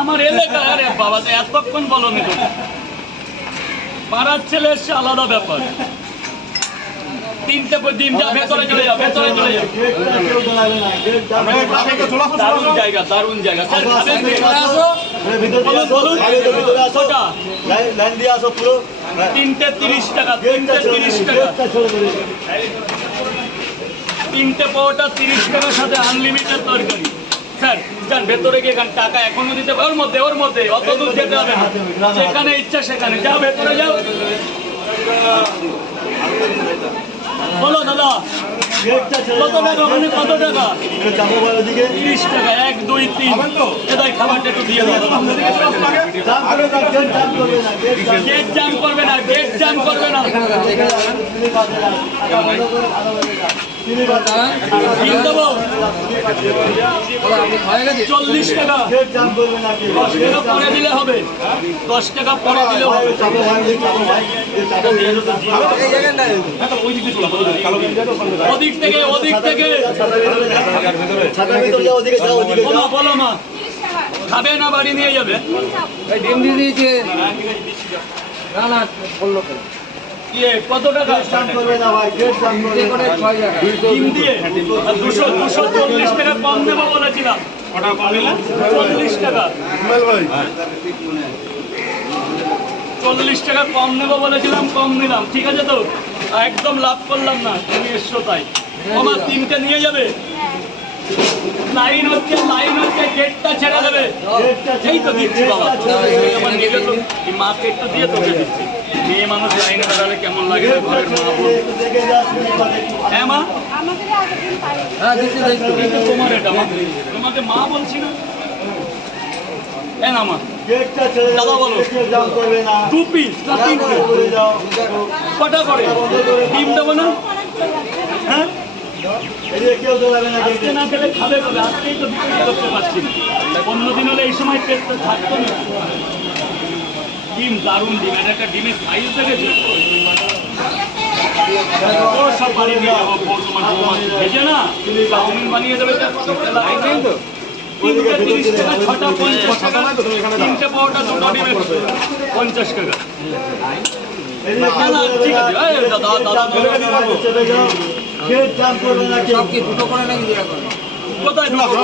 আমার এলাকা আরে বাবা এতক্ষণ বলনি পাড়ার ছেলে এসছে আলাদা ব্যাপার তিনটে দিন যা ভেতরে চলে যাও ভেতরে চলে যাও জায়গা দারুণ জায়গা তিনটে তিরিশ টাকা, তিনটে তিরিশ টাকা। তিনটে পাওয়াটা তিরিশ টাকার সাথে আনলিমিটেড তরকারি। স্যার, যান, ভেতরে গিয়ে এখানে টাকা এখনও দিতে পারে ওর মধ্যে ওর মধ্যে, অত দূর যেতে হবে না। যেখানে ইচ্ছা সেখানে। যাও, ভেতরে যাও। বলো, দাদা, কত টাকা মানে কত টাকা? তিরিশ টাকা, এক, দুই, তিন। খাবারটা একটু দিয়ে দাও। গেট জাম করবে না গেট জাম করবে না। চল্লিশ টাকা। দশ টাকা পরে দিলে হবে। দশ টাকা পরে দিলে হবে। ওদিকে থেকে ওদিক থেকে। বলো বলো মা। খাবে না বাড়ি নিয়ে যাবে? ডিম দিয়ে দিয়েছে। না না বলল কেন? কত টাকা? দুশো দুশো চল্লিশ টাকা কম দেবো বলেছিলাম। চল্লিশ টাকা। চল্লিশ টাকা কম নেব বলেছিলাম কম নিলাম। ঠিক আছে তো? একদম লাভ করলাম না তুমি এসছো তাই। আমার তিনটে নিয়ে যাবে? লাইন হচ্ছে লাইন হচ্ছে গেটটা ছেড়ে দেবে। এই তো দিচ্ছি বাবা মাকে দিয়ে তোকে দিচ্ছি। মেয়ে মানুষ লাইনে দাঁড়ালে কেমন লাগে? ঘরের বোন হ্যাঁ মা? পাই হ্যাঁ তোমার এটা তোমাকে মা বলছি না? না না না না হ্যাঁ? না না আজকেই তো বিক্রি করতে পারছি না। অন্যদিন হলে এই সময় পেটটা থাকতো না। ডিম দারুণ ডিম এটা একটা ডিমের সাইজ দেখেছি? সব বাড়ি নিয়ে যাব বর্তমান বৌমা। ভেজে না চাউমিন বানিয়ে দেবে তো? তিনটে তিরিশ পঞ্চাশ টাকা দাদা দাদা সব কি দুটো করে নাকি ঢুকবো?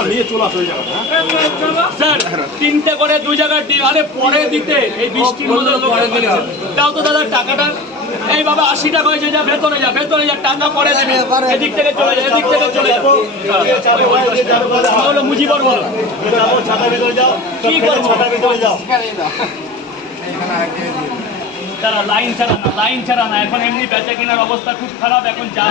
স্যার তিনটে করে দুই জায়গায় আরে পরে দিতে এই বৃষ্টির মধ্যে। দাও তো দাদা টাকাটা। এই বাবা আশি টাকা হয়েছে যা ভেতরে যা ভেতরে যা টাকা পরে দেবে। এদিক থেকে চলে যা এদিক থেকে চলে যা। বলো মুজিবর বলো। কি করব? তারা লাইন ছাড়া না লাইন ছাড়া না এখন এমনি বেচা কেনার অবস্থা খুব খারাপ এখন যা